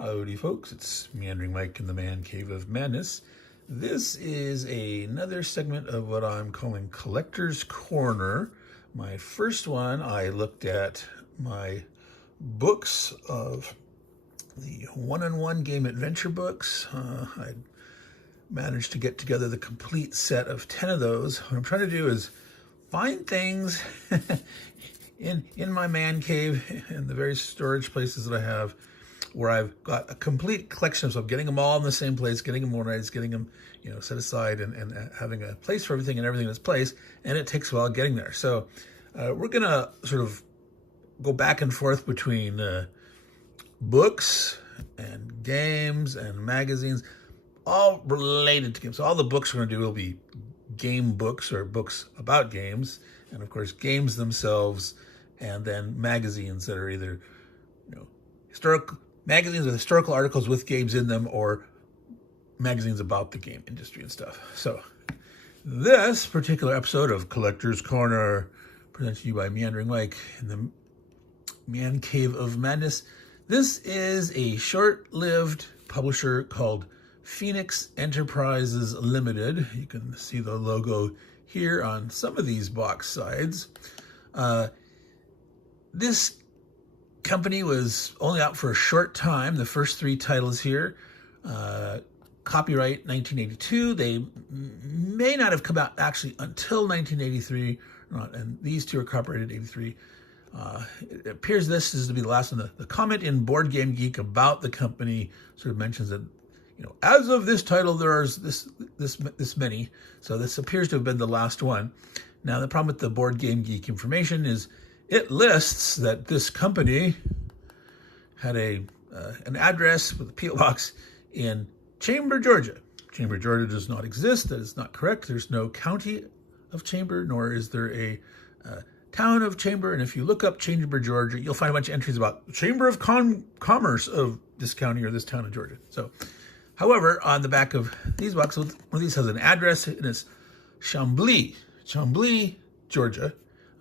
Howdy folks, it's Meandering Mike in the Man Cave of Madness. This is another segment of what I'm calling Collector's Corner. My first one, I looked at my books of the one-on-one game adventure books. I managed to get together the complete set of 10 of those. What I'm trying to do is find things in my man cave and the various storage places that I have where I've got a complete collection of stuff, getting them all in the same place, getting them organized, getting them, set aside and having a place for everything and everything in its place. And it takes a while getting there. So we're going to sort of go back and forth between books and games and magazines, all related to games. So all the books we're going to do will be game books or books about games. And of course, games themselves, and then magazines that are either, historical magazines with historical articles with games in them, or magazines about the game industry and stuff. So this particular episode of Collector's Corner, presented to you by Meandering Mike in the Man Cave of Madness. This is a short-lived publisher called Phoenix Enterprises Ltd. You can see the logo here on some of these box sides. This company was only out for a short time. The first three titles here, copyright 1982. They may not have come out actually until 1983, and these two are copyrighted 83. It appears this is to be the last one. The comment in Board Game Geek about the company sort of mentions that, as of this title, there's this many. So this appears to have been the last one. Now, the problem with the Board Game Geek information is it lists that this company had an address with a P.O. box in Chamber, Georgia. Chamber, Georgia does not exist. That is not correct. There's no county of Chamber, nor is there a town of Chamber. And if you look up Chamber, Georgia, you'll find a bunch of entries about the Chamber of Commerce of this county or this town of Georgia. So, however, on the back of these boxes, one of these has an address, and it's Chambly, Georgia.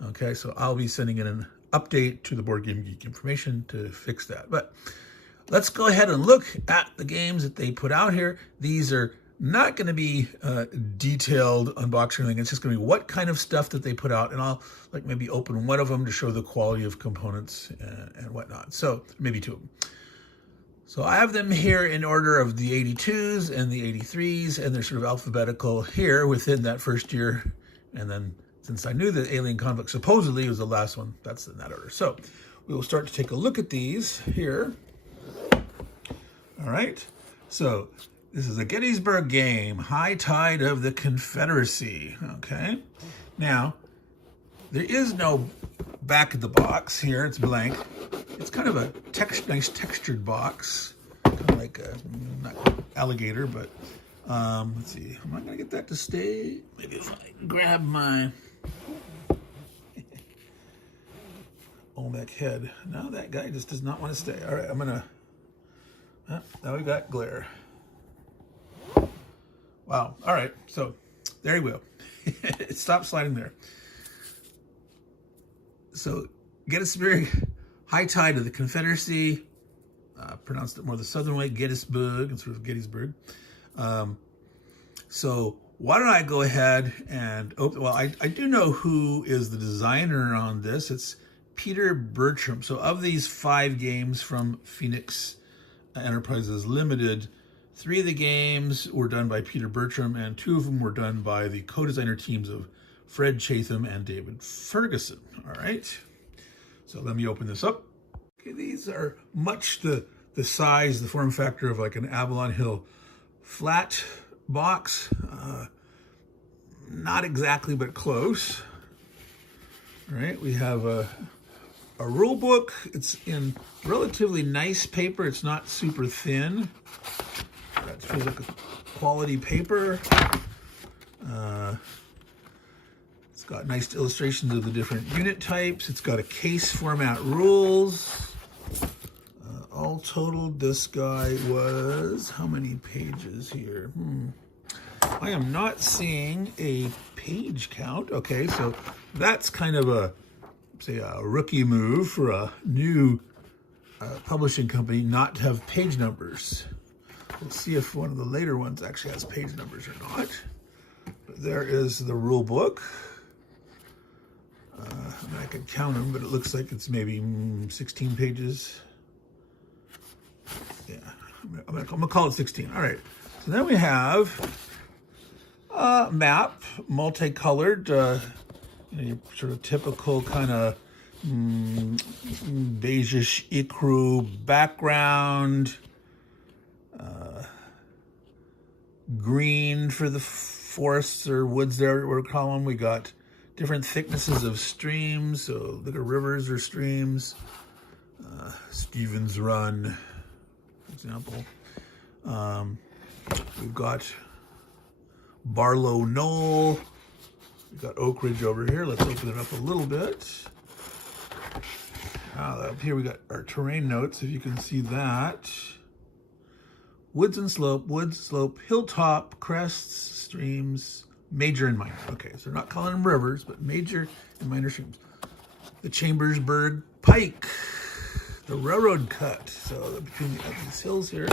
Okay, so I'll be sending in an update to the Board Game Geek information to fix that. But let's go ahead and look at the games that they put out here. These are not going to be detailed unboxing or anything. It's just going to be what kind of stuff that they put out. And I'll maybe open one of them to show the quality of components and whatnot. So maybe two of them. So I have them here in order of the 82s and the 83s, and they're sort of alphabetical here within that first year. And then since I knew that Alien Conflict supposedly was the last one, that's in that order. So we will start to take a look at these here. All right. So this is a Gettysburg game, High Tide of the Confederacy. Okay. Now, there is no back of the box here. It's blank. It's kind of a nice textured box, kind of like a not alligator, but let's see. Am I going to get that to stay? Maybe if I grab my Olmec head. No, that guy just does not want to stay. All right, I'm going to... now we've got glare. Wow. All right, so there you go. It stopped sliding there. So Gettysburg, High Tide of the Confederacy, pronounced it more the southern way, Gettysburg, instead of Gettysburg. So why don't I go ahead and open, well, I do know who is the designer on this. It's Peter Bertram. So of these 5 games from Phoenix Enterprises Limited, 3 of the games were done by Peter Bertram, and 2 of them were done by the co-designer teams of Fred Chatham and David Ferguson. All right. So let me open this up. Okay, these are much the size, the form factor of like an Avalon Hill flat box. Not exactly, but close. All right, we have a rule book. It's in relatively nice paper. It's not super thin. That feels like a quality paper. It's got nice illustrations of the different unit types. It's got a case format rules. All totaled, this guy was, how many pages here? I am not seeing a page count. Okay, so that's kind of a, say, a rookie move for a new publishing company not to have page numbers. We'll see if one of the later ones actually has page numbers or not. But there is the rule book. I could count them, but it looks like it's maybe 16 pages. Yeah, I'm gonna call it 16. All right. So then we have a map, multicolored, your sort of typical kind of beigeish ecru background, green for the forests or woods there, we're calling them. We got different thicknesses of streams, so look at rivers or streams. Stevens Run, for example. We've got Barlow Knoll. We've got Oak Ridge over here. Let's open it up a little bit. Up here we got our terrain notes, if you can see that. Woods and slope, hilltop, crests, streams, major and minor. Okay, so they're not calling them rivers, but major and minor streams. The Chambersburg Pike, the railroad cut. So between these hills here,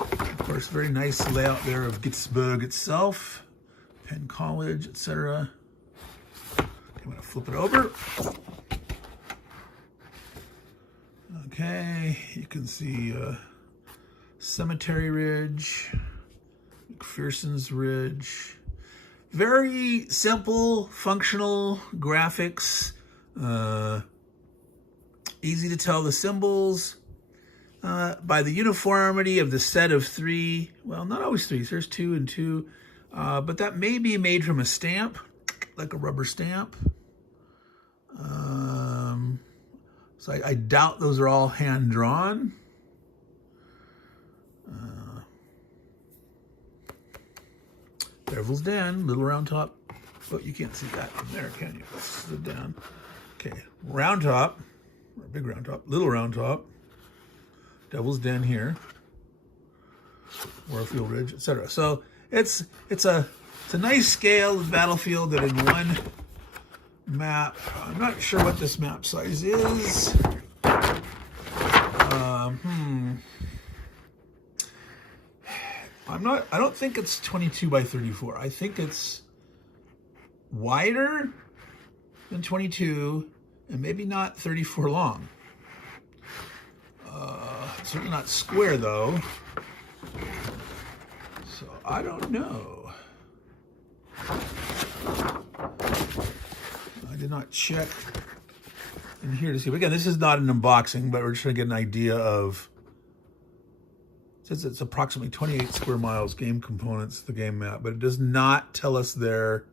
of course, very nice layout there of Gettysburg itself, Penn College, etc. Okay, I'm gonna flip it over. Okay, you can see Cemetery Ridge, McPherson's Ridge. Very simple, functional graphics. Easy to tell the symbols by the uniformity of the set of three. Well, not always three. There's 2 and 2, but that may be made from a stamp, like a rubber stamp. So I doubt those are all hand drawn. Devil's Den, Little Round Top. Oh, you can't see that from there, can you? Let's sit down. Okay, Round Top, or Big Round Top, Little Round Top, Devil's Den here, Warfield Ridge, etc. So it's a nice scale of the battlefield that in one map. I'm not sure what this map size is. I don't think it's 22 by 34. I think it's wider than 22 and maybe not 34 long. Certainly not square though. So I don't know. I did not check in here to see. But again, this is not an unboxing, but we're just trying to get an idea of. It says it's approximately 28 square miles game components, the game map, but it does not tell us there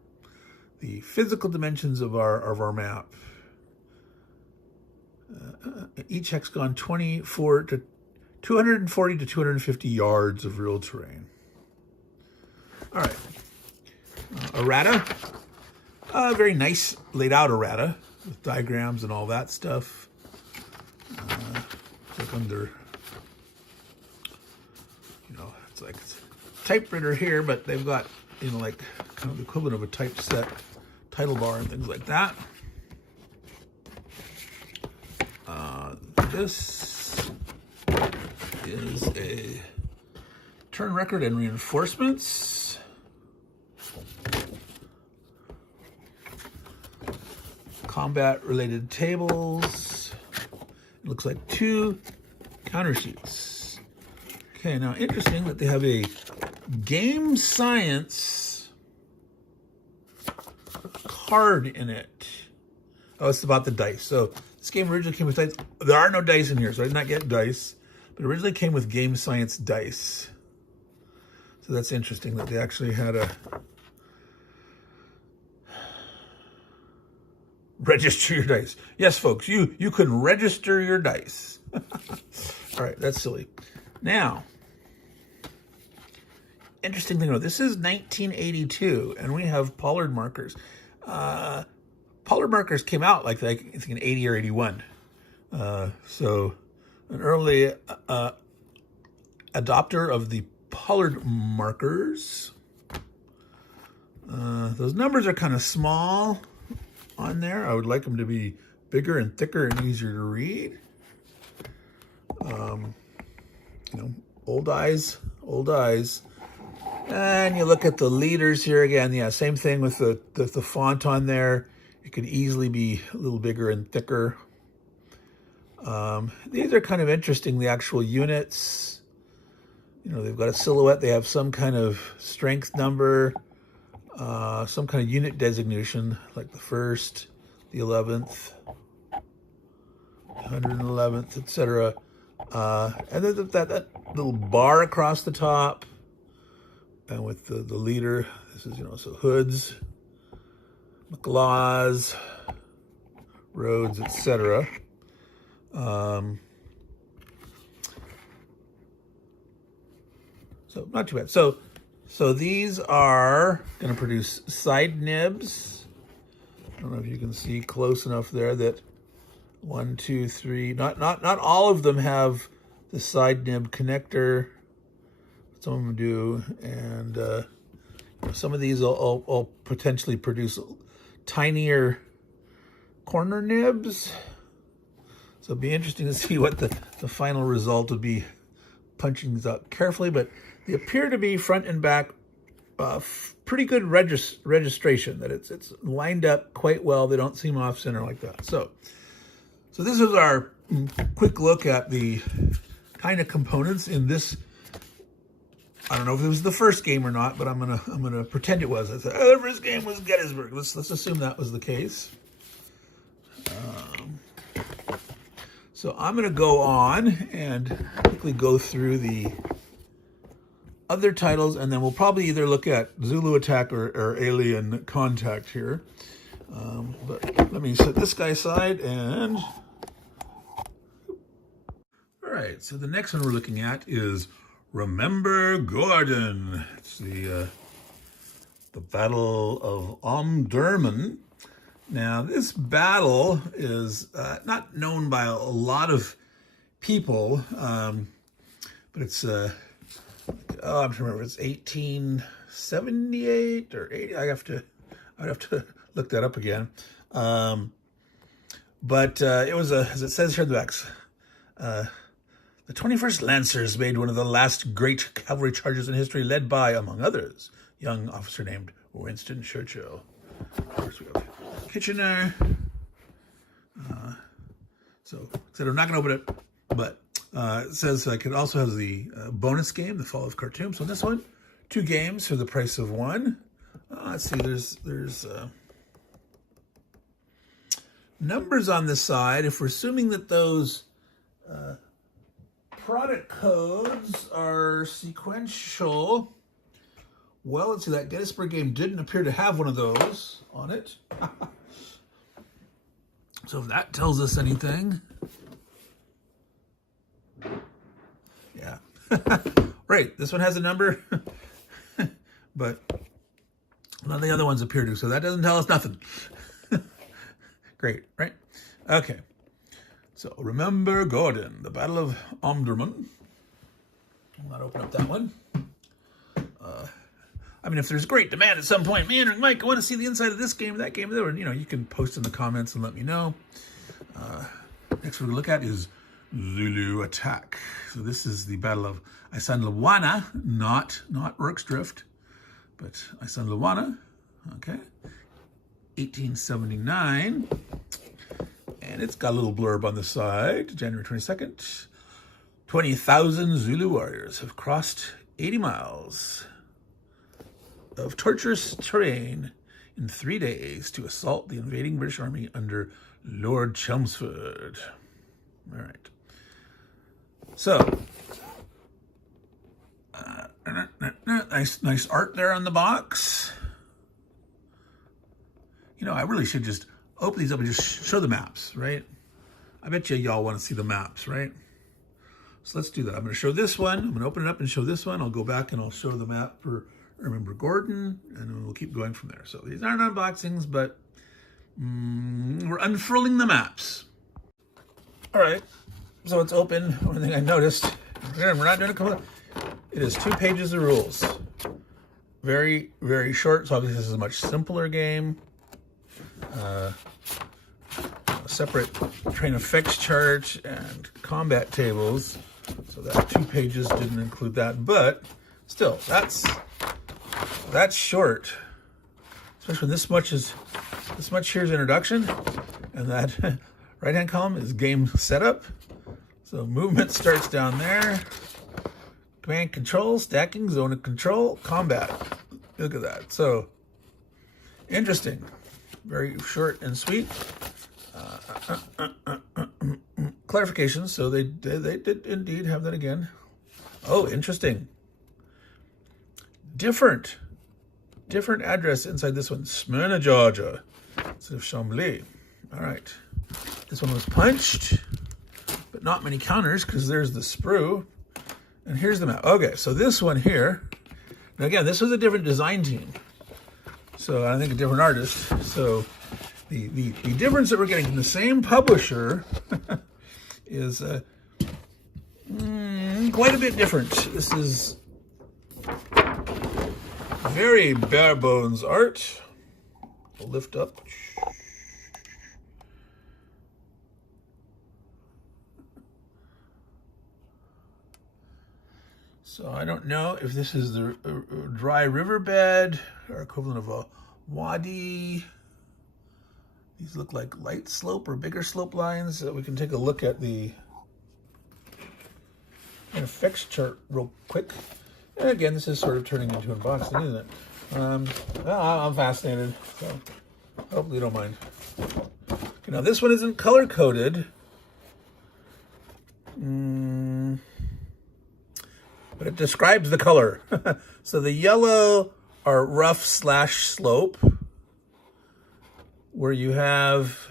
the physical dimensions of our map. Each hexagon 240 to 250 yards of real terrain. All right, errata. Very nice laid out errata with diagrams and all that stuff. It's like under, it's like typewriter here, but they've got, like kind of the equivalent of a typeset title bar and things like that. This is a turn record and reinforcements. Combat related tables. It looks like 2 counter sheets. Okay, now interesting that they have a game science card in it. Oh, it's about the dice. So this game originally came with dice. There are no dice in here, so I did not get dice, but it originally came with game science dice. So that's interesting that they actually had a register your dice. Yes, folks, you can register your dice. All right, that's silly. Now, interesting thing about this is 1982, and we have Pollard markers. Pollard markers came out like I think in 80 or 81. So an early adopter of the Pollard markers. Those numbers are kind of small on there. I would like them to be bigger and thicker and easier to read. You know, old eyes, old eyes. And you look at the leaders here again. Yeah, same thing with the font on there. It could easily be a little bigger and thicker. These are kind of interesting, the actual units. You know, they've got a silhouette. They have some kind of strength number, some kind of unit designation, like the 1st, the 11th, 111th, etc. And then that little bar across the top. And with the leader, this is, you know, so Hoods, McLaws, Rhodes, etc. So not too bad. So these are going to produce side nibs. I don't know if you can see close enough there that 1, 2, 3. Not all of them have the side nib connector. Some of them do, and some of these will potentially produce tinier corner nibs. So it'd be interesting to see what the final result would be, punching these out carefully, but they appear to be front and back pretty good registration, that it's lined up quite well. They don't seem off center like that. So this is our quick look at the kind of components in this. I don't know if it was the first game or not, but I'm gonna pretend it was. I said, oh, the first game was Gettysburg. Let's assume that was the case. So I'm gonna go on and quickly go through the other titles, and then we'll probably either look at Zulu Attack or Alien Contact here. But let me set this guy aside and. All right. So the next one we're looking at is Remember Gordon. It's the Battle of Omdurman. Now, this battle is not known by a lot of people, but it's I'm trying to remember. It's 1878 or 80. I'd have to look that up again. But it was as it says here in the backs. The 21st Lancers made one of the last great cavalry charges in history, led by, among others, a young officer named Winston Churchill. Of course, we have Kitchener. So I'm not going to open it, but it says it also has the bonus game, The Fall of Khartoum. So this one, 2 games for the price of 1. Let's see, there's numbers on the side. If we're assuming that those product codes are sequential, well, let's see, that Gettysburg game didn't appear to have one of those on it. So if that tells us anything. Yeah. Right, this one has a number, but none of the other ones appear to, so that doesn't tell us nothing. Great, right? Okay. So, Remember Gordon, the Battle of Omdurman. I'll not open up that one. I mean, if there's great demand at some point, Meandering Mike, I want to see the inside of this game or that game, or, you know, you can post in the comments and let me know. Next we're going to look at is Zulu Attack. So this is the Battle of Isandlwana, not Rooksdrift, but Isandlwana. Okay, 1879. And it's got a little blurb on the side, January 22nd. 20,000 Zulu warriors have crossed 80 miles of torturous terrain in 3 days to assault the invading British Army under Lord Chelmsford. All right. So, nice art there on the box. You know, I really should just open these up and just show the maps, right? I bet y'all want to see the maps, right? So let's do that. I'm going to show this one. I'm going to open it up and show this one. I'll go back and I'll show the map for Remember Gordon, and then we'll keep going from there. So these aren't unboxings, but we're unfurling the maps. All right, so it's open. One thing I noticed, we're not doing a it is 2 pages of rules. Very, very short, so obviously this is a much simpler game. separate train effects chart and combat tables. So that 2 pages didn't include that, but still, that's short. Especially when this much here's introduction, and that right-hand column is game setup. So movement starts down there. Command control, stacking, zone of control, combat. Look at that. So interesting. Very short and sweet. Clarification. So they did indeed have that again. Oh, interesting. Different address inside this one. Smyrna, Georgia, instead of Chambly. All right. This one was punched, but not many counters because there's the sprue. And here's the map. Okay, so this one here, now again, this was a different design team. So I think a different artist. So the difference that we're getting from the same publisher is quite a bit different. This is very bare bones art. I'll lift up. So I don't know if this is the dry riverbed or equivalent of a wadi. These look like light slope or bigger slope lines. We can take a look at the effects chart real quick. And again, this is sort of turning into unboxing, isn't it? I'm fascinated, so hopefully you don't mind. Okay, now this one isn't color coded. But it describes the color. So the yellow are rough / slope, where you have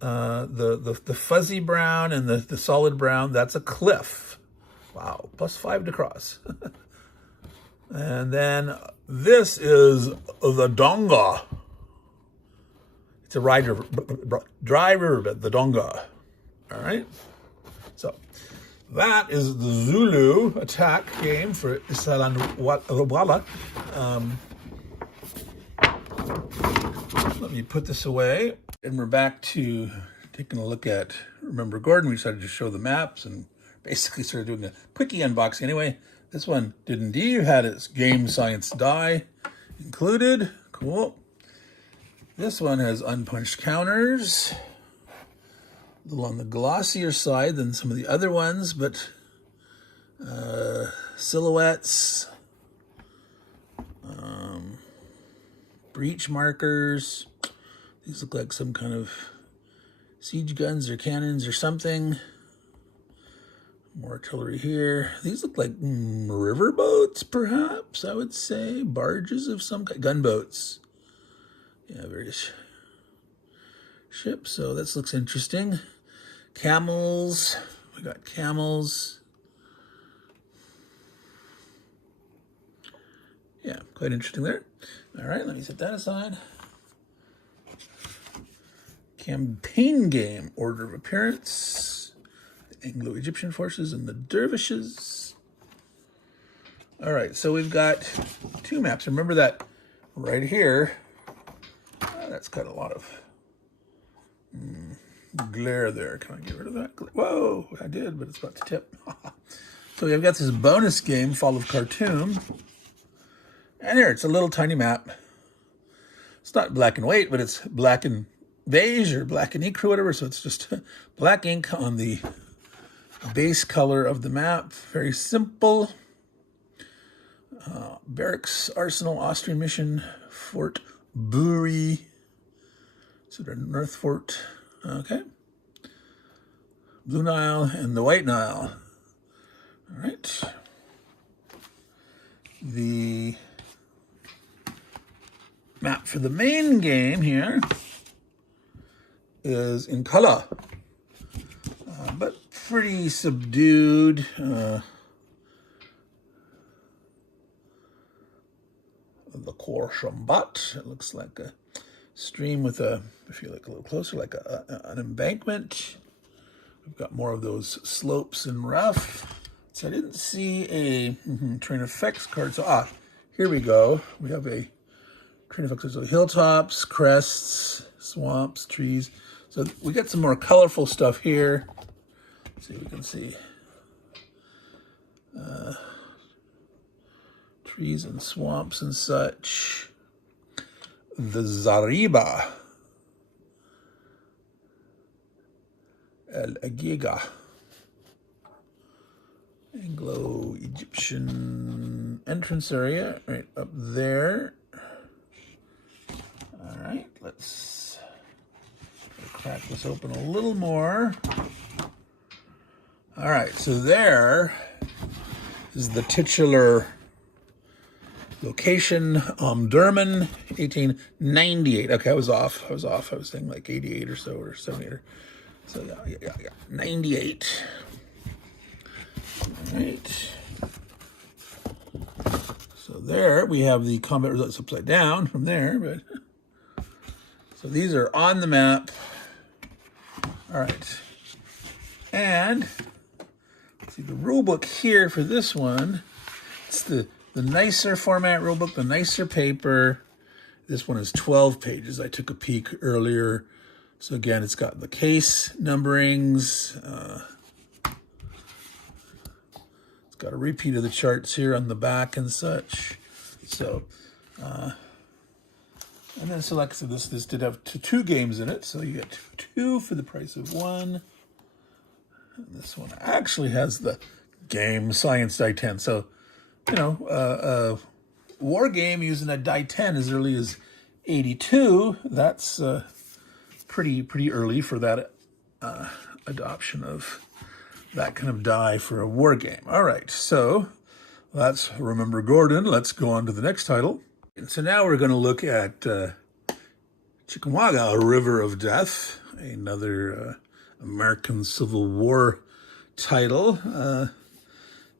the fuzzy brown and the solid brown. That's a cliff. Wow, +5 to cross. And then this is the donga. It's a dry riverbed, the donga. All right. So that is the Zulu attack game for Isalandwala. Let me put this away. And we're back to taking a look at, remember Gordon, we decided to show the maps and basically started doing a quickie unboxing. Anyway, this one did indeed had its game science die included. Cool. This one has unpunched counters. A little on the glossier side than some of the other ones, but silhouettes, breach markers. These look like some kind of siege guns or cannons or something. More artillery here. These look like river boats, perhaps, I would say. Barges of some kind. Gunboats. Yeah, various ships. So this looks interesting. Camels. We got camels. Yeah, quite interesting there. All right, let me set that aside. Campaign game. Order of appearance. The Anglo-Egyptian forces and the dervishes. All right, so we've got 2 maps. Remember that right here. That's got a lot of glare there. Can I get rid of that? Whoa, I did, but it's about to tip. So we've got this bonus game, Fall of Khartoum. And here, it's a little tiny map. It's not black and white, but it's black and beige or black and ecru, whatever. So it's just black ink on the base color of the map. Very simple. Barracks, Arsenal, Austrian Mission, Fort Buri. So they're North Fort. Okay. Blue Nile and the White Nile. All right. The map for the main game here is in color, but pretty subdued. The Khor Shambat. It looks like a stream with a, if you look a little closer, like an embankment. We've got more of those slopes and rough. So I didn't see a train effects card. So, here we go. We have a train effects. So hilltops, crests, swamps, trees. So we got some more colorful stuff here. Let's see if we can see. Trees and swamps and such. The Zariba. El Agiga. Anglo-Egyptian entrance area right up there. All right, let's crack this open a little more. All right, so there is the titular location, Omdurman, 1898. Okay, I was off. I was saying like 88 or so, or 78. So yeah. 98. All right. So there we have the combat results upside down from there, but so these are on the map. All right. And see the rule book here for this one. It's the nicer format rule book, the nicer paper. This one is 12 pages. I took a peek earlier. So again, it's got the case numberings. It's got a repeat of the charts here on the back and such. So, and then so like I said, this did have two games in it. So you get two for the price of one. And this one actually has the game Science Die 10. So, you know, a war game using a die 10 as early as 82. That's pretty early for that adoption of that kind of die for a war game. All right, so that's Remember Gordon. Let's go on to the next title. And so now we're going to look at Chickamauga, A River of Death, another American Civil War title.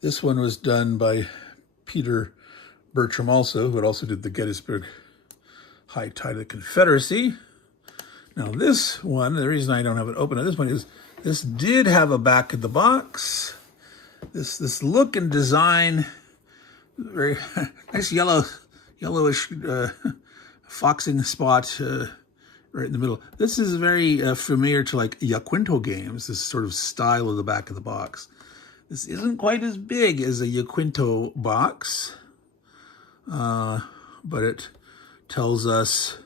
This one was done by Peter Bertram also, who also did the Gettysburg High Tide of the Confederacy. Now this one, the reason I don't have it open at this point is this did have a back of the box. This look and design, very nice yellowish foxing spot right in the middle. This is very familiar to like Yaquinto games, this sort of style of the back of the box. This isn't quite as big as a Yaquinto box, but it tells us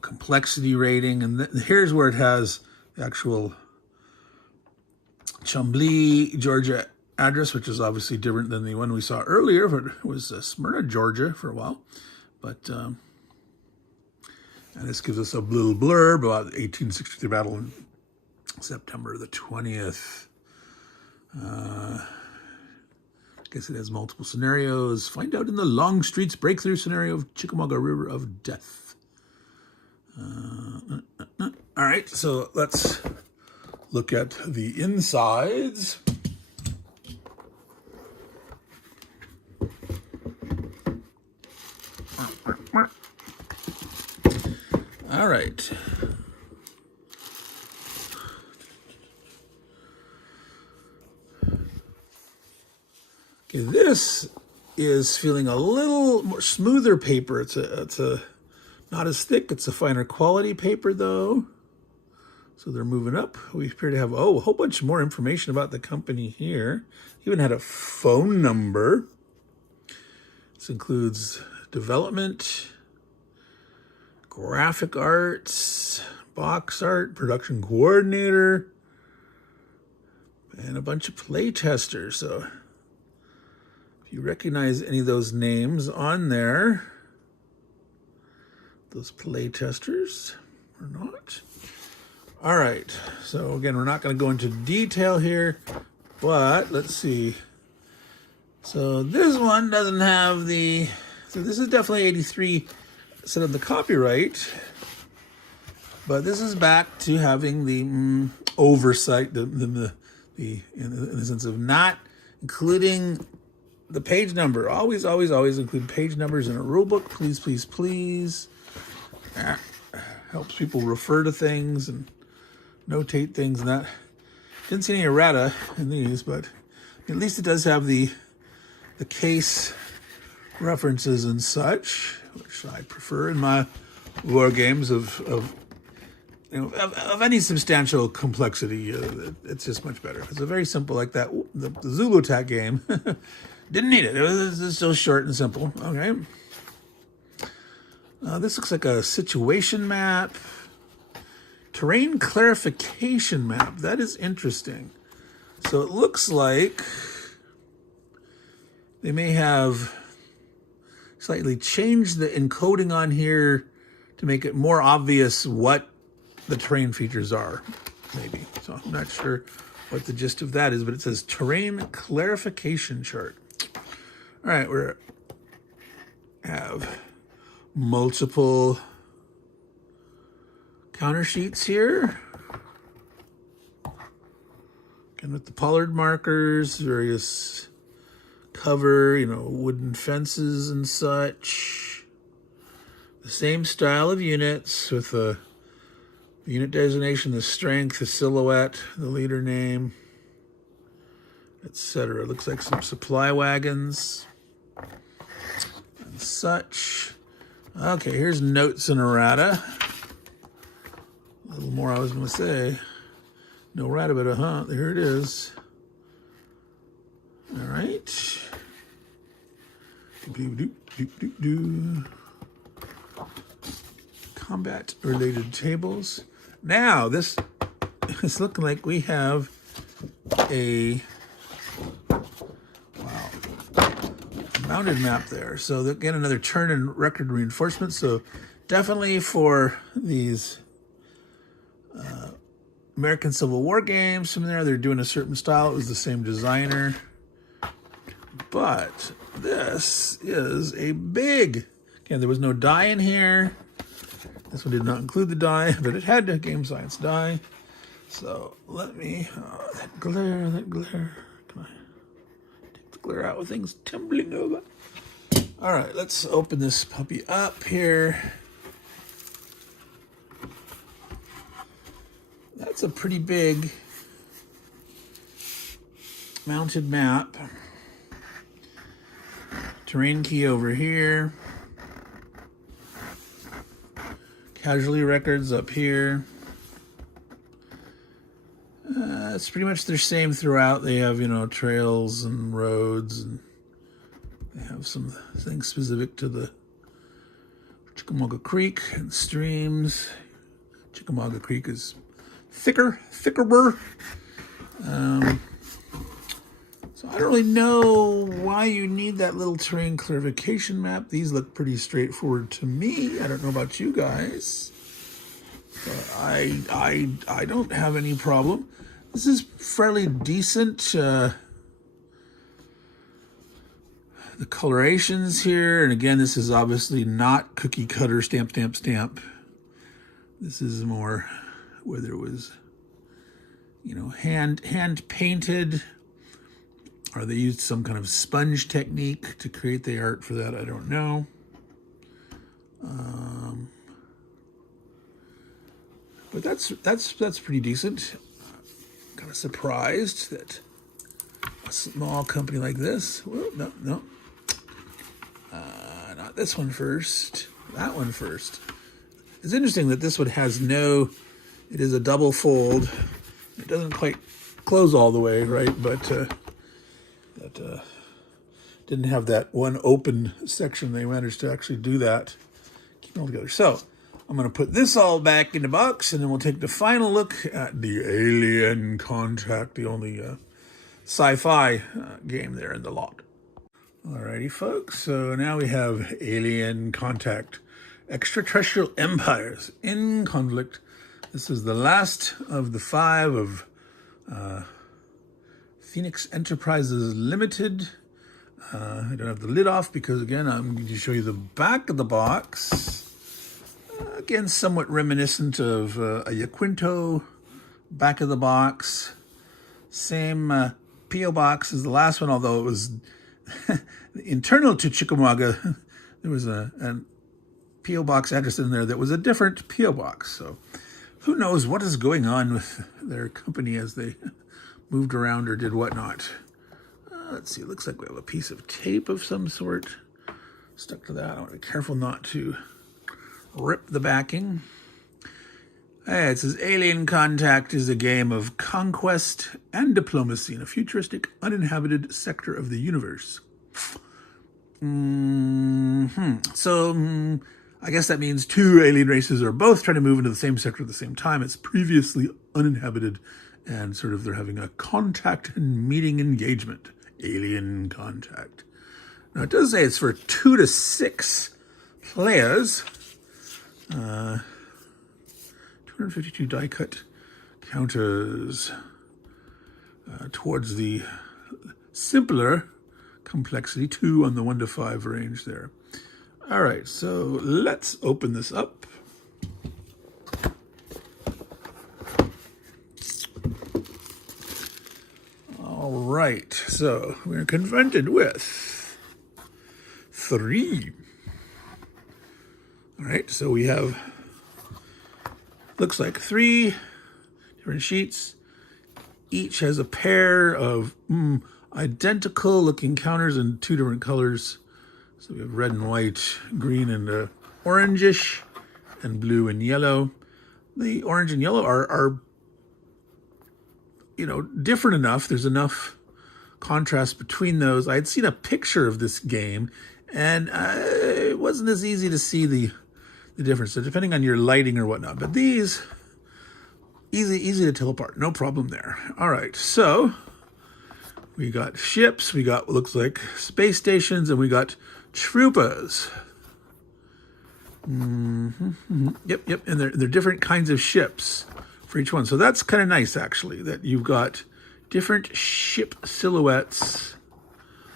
complexity rating, and here's where it has the actual Chamblee, Georgia address, which is obviously different than the one we saw earlier, but it was Smyrna, Georgia for a while. But and this gives us a little blurb about the 1863 battle in September the 20th. I guess it has multiple scenarios. Find out in the Longstreet's breakthrough scenario of Chickamauga River of Death. All right, so let's look at the insides. All right. Okay, this is feeling a little more smoother paper. It's a not as thick. It's a finer quality paper though. So they're moving up. We appear to have, a whole bunch more information about the company here. Even had a phone number. This includes development, graphic arts, box art, production coordinator, and a bunch of play testers. So if you recognize any of those names on there, those play testers or not. All right, so again, we're not going to go into detail here, but let's see. So this one doesn't have so this is definitely 83 set of the copyright, but this is back to having the oversight, in the sense of not including the page number. Always include page numbers in a rule book, please, please, please. Helps people refer to things and notate things and that. Didn't see any errata in these, but at least it does have the case references and such, which I prefer in my war games of of any substantial complexity. It's just much better. It's a very simple like that. The Zulu Attack game didn't need it. It was so short and simple. Okay. This looks like a situation map. Terrain clarification map. That is interesting. So it looks like they may have slightly changed the encoding on here to make it more obvious what the terrain features are, maybe. So I'm not sure what the gist of that is, but it says terrain clarification chart. All right, we have multiple counter sheets here. Again, with the pollard markers, various cover, wooden fences and such. The same style of units with the unit designation, the strength, the silhouette, the leader name, etc. Looks like some supply wagons and such. Okay, here's notes and errata. A little more I was going to say. No errata, but there it is. All right. Combat-related tables. Now, this is looking like we have a mounted map there. So again, another turn and record reinforcement. So definitely for these American Civil War games from there, they're doing a certain style. It was the same designer. But this is a big, again, there was no die in here. This one did not include the die, but it had a game science die. So let me, that glare. Can I take the glare out with things tumbling over? All right, let's open this puppy up here. That's a pretty big mounted map. Terrain key over here. Casualty records up here. It's pretty much the same throughout. They have, trails and roads, and they have some things specific to the Chickamauga Creek and streams. Chickamauga Creek is thicker. So I don't really know why you need that little terrain clarification map. These look pretty straightforward to me. I don't know about you guys, but I don't have any problem. This is fairly decent. The colorations here, and again, this is obviously not cookie cutter stamp. This is more whether it was, hand painted, or they used some kind of sponge technique to create the art for that. I don't know. But that's pretty decent. Kind of surprised that a small company like this. Well, no. Not this one first. That one first. It's interesting that this one has it is a double fold. It doesn't quite close all the way, right? But that didn't have that one open section. They managed to actually do that. Keep it all together. So I'm going to put this all back in the box, and then we'll take the final look at the Alien Contact, the only sci-fi game there in the lot. Alrighty, folks. So now we have Alien Contact, Extraterrestrial Empires in Conflict. This is the last of the 5 of Phoenix Enterprises Ltd. I don't have the lid off because, again, I'm going to show you the back of the box. Again, somewhat reminiscent of a Yaquinto back of the box. Same P.O. box as the last one, although it was internal to Chickamauga. There was a P.O. box address in there that was a different P.O. box. So who knows what is going on with their company as they moved around or did whatnot. Let's see, it looks like we have a piece of tape of some sort stuck to that. I want to be careful not to rip the backing. It says Alien Contact is a game of conquest and diplomacy in a futuristic, uninhabited sector of the universe. So, I guess that means two alien races are both trying to move into the same sector at the same time. It's previously uninhabited, and sort of they're having a contact and meeting engagement. Alien Contact. Now, it does say it's for 2 to 6 players. 252 die cut counters towards the simpler complexity, 2 on the 1 to 5 range there. All right, so let's open this up. All right, so we're confronted with 3. All right, so we have, looks like 3 different sheets. Each has a pair of identical looking counters in 2 different colors. So we have red and white, green and orangish, and blue and yellow. The orange and yellow are different enough. There's enough contrast between those. I had seen a picture of this game, and it wasn't as easy to see the difference, so depending on your lighting or whatnot. But these, easy to tell apart, no problem there. All right, so we got ships, we got what looks like space stations, and we got troopers. Yep, and they're different kinds of ships for each one. So that's kind of nice, actually, that you've got different ship silhouettes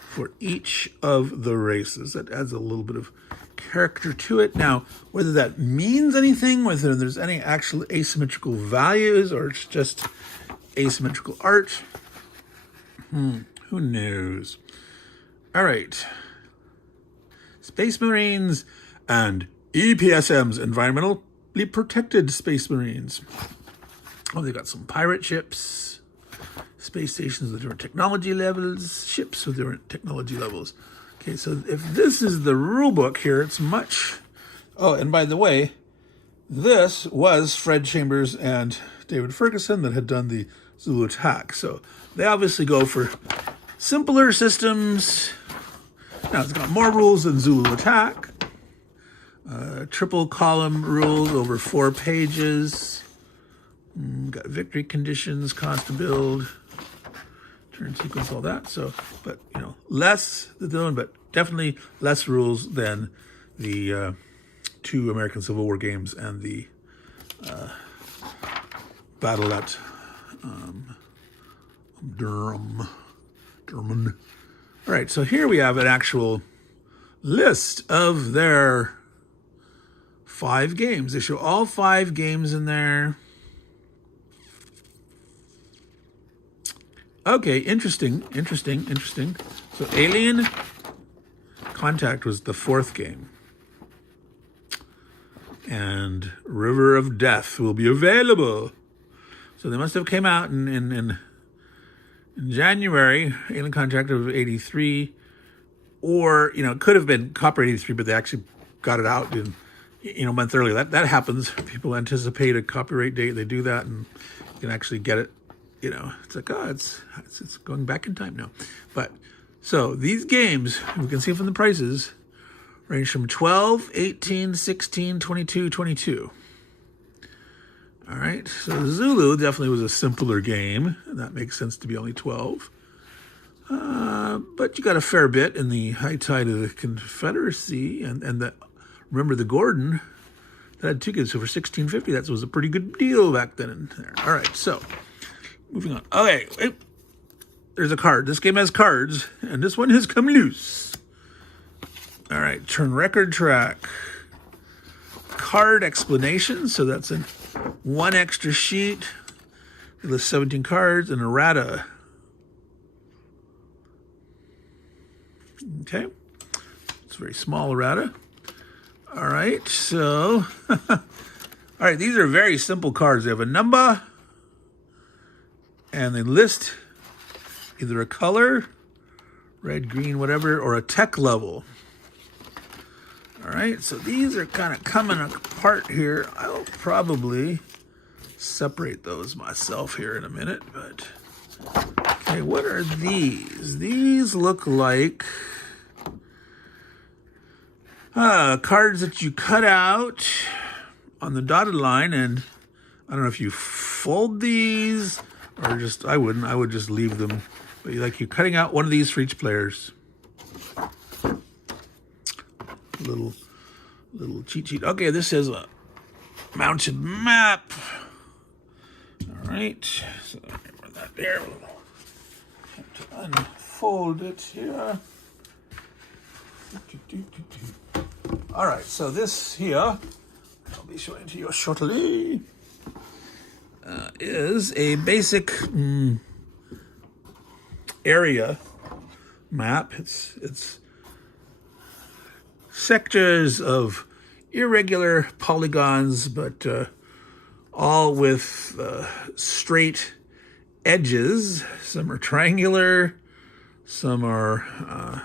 for each of the races. That adds a little bit of character to it. Now, whether that means anything, whether there's any actual asymmetrical values, or it's just asymmetrical art, who knows? All right. Space Marines and EPSMs, environmentally protected Space Marines. Oh, they got some pirate ships, space stations with different technology levels, ships with different technology levels. Okay, so if this is the rule book here, it's much... Oh, and by the way, this was Fred Chambers and David Ferguson that had done the Zulu attack. So they obviously go for simpler systems. Now, it's got more rules than Zulu attack. Triple column rules over 4 pages. Got victory conditions, cost to build, turn sequence, all that. So, but less than, but definitely less rules than the 2 American Civil War games and the battle at Durham. All right, so here we have an actual list of their 5 games. They show all 5 games in there. Okay, interesting. So Alien Contact was the 4th game. And River of Death will be available. So they must have came out in January, Alien Contact of 83. Or, it could have been copyright 83, but they actually got it out in, a month earlier. That happens. People anticipate a copyright date. They do that, and you can actually get it. It's like, it's going back in time now. But, so these games, we can see from the prices, range from 12, 18, 16, 22, 22. All right, so Zulu definitely was a simpler game. And that makes sense to be only 12. But you got a fair bit in the high tide of the Confederacy. And remember the Gordon, that had 2 games. So for $16.50, that was a pretty good deal back then and there. All right, so... moving on. Okay, there's a card. This game has cards, and this one has come loose. All right, turn record track. Card explanation. So that's in 1 extra sheet. It lists 17 cards and errata. Okay, it's a very small errata. All right, so all right, these are very simple cards. They have a number. And they list either a color, red, green, whatever, or a tech level. All right, so these are kind of coming apart here. I'll probably separate those myself here in a minute, but okay, what are these? These look like cards that you cut out on the dotted line, and I don't know if you fold these or just, I would just leave them, but you're cutting out one of these for each players. Little cheat sheet. Okay, this is a mounted map. All right, so remember that there. We'll have to unfold it here. All right, so this here, I'll be showing to you shortly, is a basic area map. It's sectors of irregular polygons, but all with straight edges. Some are triangular, some are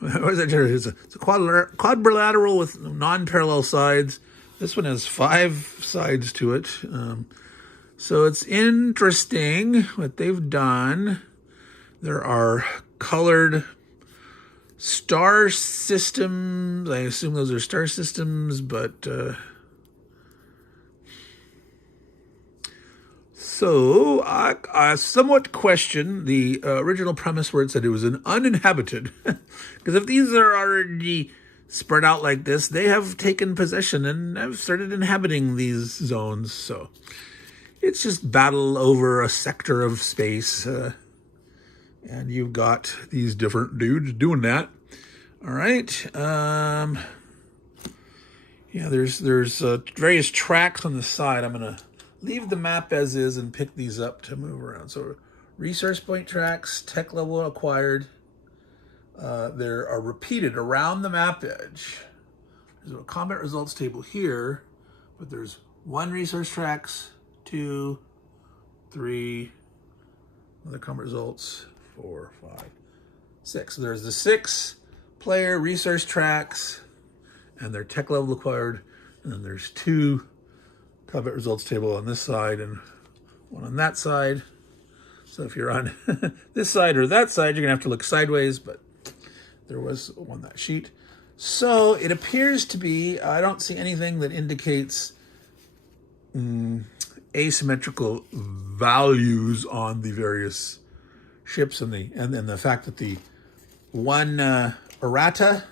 what is that? It's a quadrilateral with non-parallel sides. This one has 5 sides to it. So it's interesting what they've done. There are colored star systems. I assume those are star systems, but so I somewhat question the original premise where it said it was an uninhabited, because if these are already spread out like this, they have taken possession and have started inhabiting these zones. So it's just battle over a sector of space. And you've got these different dudes doing that. All right. Yeah, there's various tracks on the side. I'm going to leave the map as is and pick these up to move around. So resource point tracks, tech level acquired. There are repeated around the map edge. There's a combat results table here, but there's 1 resource tracks, 2, 3, other combat results, 4, 5, 6. So there's the 6 player resource tracks and their tech level acquired. And then there's 2 combat results table on this side and 1 on that side. So if you're on this side or that side, you're gonna have to look sideways, but there was on that sheet. So it appears to be, I don't see anything that indicates asymmetrical values on the various ships, and the fact that the one errata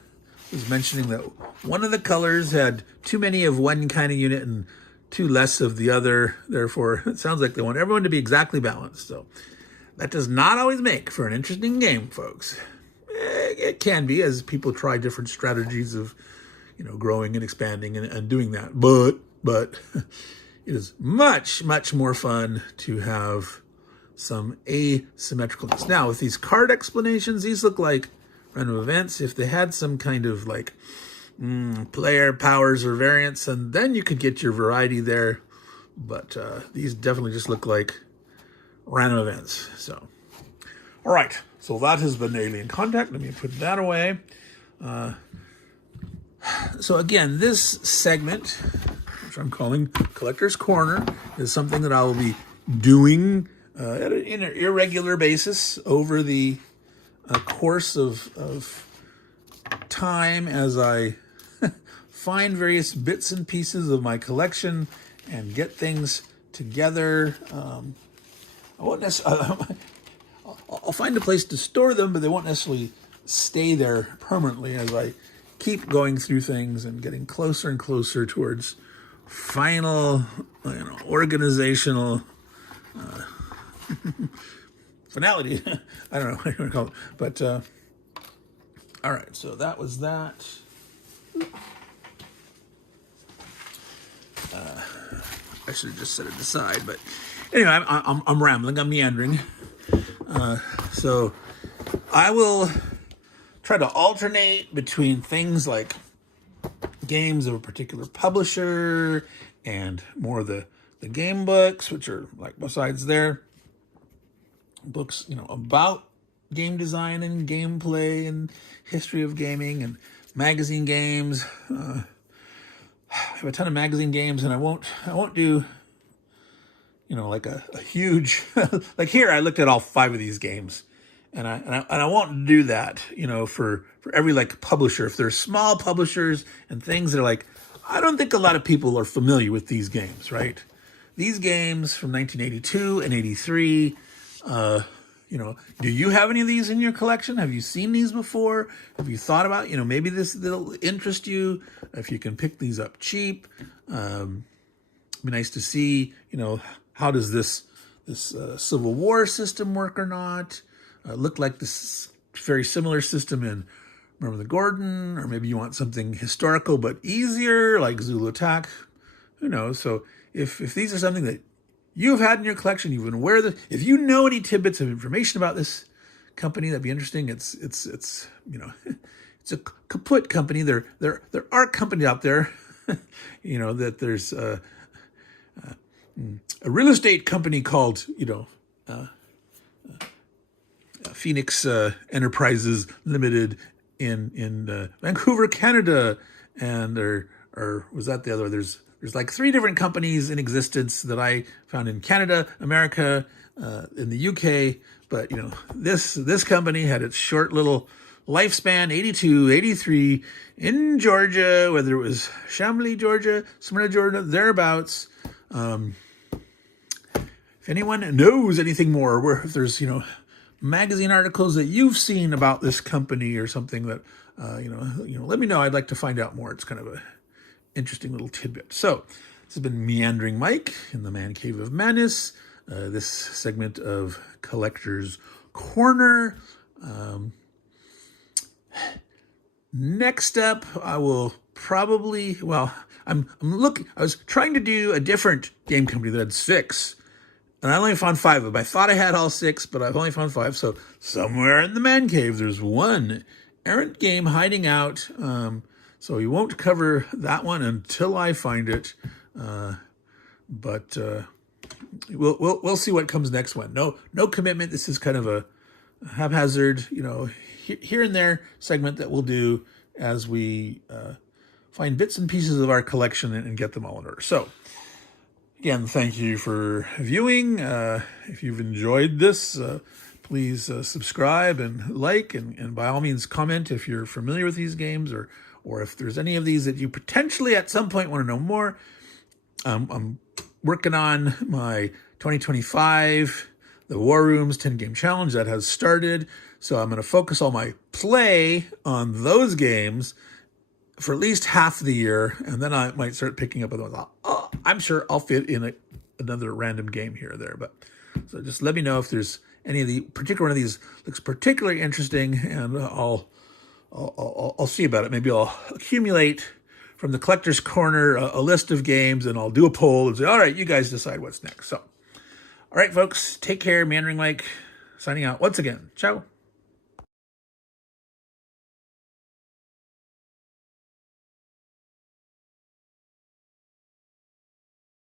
was mentioning that one of the colors had too many of one kind of unit and too less of the other. Therefore, it sounds like they want everyone to be exactly balanced. So that does not always make for an interesting game, folks. It can be, as people try different strategies of, growing and expanding and doing that. But it is much, much more fun to have some asymmetricalness. Now, with these card explanations, these look like random events. If they had some kind of player powers or variants, and then you could get your variety there. But these definitely just look like random events. So, all right. So that has been Alien Contact. Let me put that away. So again, this segment, which I'm calling Collector's Corner, is something that I will be doing in an irregular basis over the course of time as I find various bits and pieces of my collection and get things together. I won't necessarily... I'll find a place to store them, but they won't necessarily stay there permanently as I keep going through things and getting closer and closer towards final, organizational finality. I don't know what you want to call it. But, all right, so that was that. I should have just set it aside, but anyway, I'm rambling, I'm meandering. So I will try to alternate between things like games of a particular publisher and more of the game books, which are like besides their books, about game design and gameplay and history of gaming, and magazine games. I have a ton of magazine games, and I won't do, like a huge, like here I looked at all 5 of these games, and I won't do that, for every like publisher. If they're small publishers and things, they're like, I don't think a lot of people are familiar with these games, right? These games from 1982 and 83, do you have any of these in your collection? Have you seen these before? Have you thought about, maybe will interest you if you can pick these up cheap? It'd be nice to see, how does this Civil War system work or not? Look like this very similar system in Remember the Gordon, or maybe you want something historical but easier like Zulu Attack. Who knows? So if these are something that you've had in your collection, you've been aware of this, if you know any tidbits of information about this company, that'd be interesting. It's it's a kaput company. There are companies out there, that there's a real estate company called, Phoenix Enterprises Ltd. in Vancouver, Canada, and or was that the other? There's like 3 different companies in existence that I found in Canada, America, in the UK. But this company had its short little lifespan, 82, 83, in Georgia, whether it was Chambly, Georgia, Smyrna, Georgia, thereabouts. If anyone knows anything more, or if there's magazine articles that you've seen about this company or something that let me know. I'd like to find out more. It's kind of a interesting little tidbit. So this has been Meandering Mike in the Man Cave of Madness. This segment of Collector's Corner. Next up, I will probably, I was trying to do a different game company that had 6, and I only found 5 of them. I thought I had all 6, but I've only found 5. So somewhere in the man cave, there's one errant game hiding out. So we won't cover that one until I find it. But we'll see what comes next one. No commitment. This is kind of a haphazard, here and there segment that we'll do as we find bits and pieces of our collection and get them all in order. So again, thank you for viewing. If you've enjoyed this, please subscribe and like, and by all means comment if you're familiar with these games, or if there's any of these that you potentially at some point want to know more. I'm working on my 2025, the War Rooms 10-game challenge that has started. So I'm going to focus all my play on those games for at least half the year, and then I might start picking up other ones. I'm sure I'll fit in another random game here or there. But so just let me know if there's any of the particular one of these looks particularly interesting, and I'll see about it. Maybe I'll accumulate from the Collector's Corner a list of games, and I'll do a poll and say, all right, you guys decide what's next. So, all right, folks, take care. Meandering Mike signing out once again. Ciao.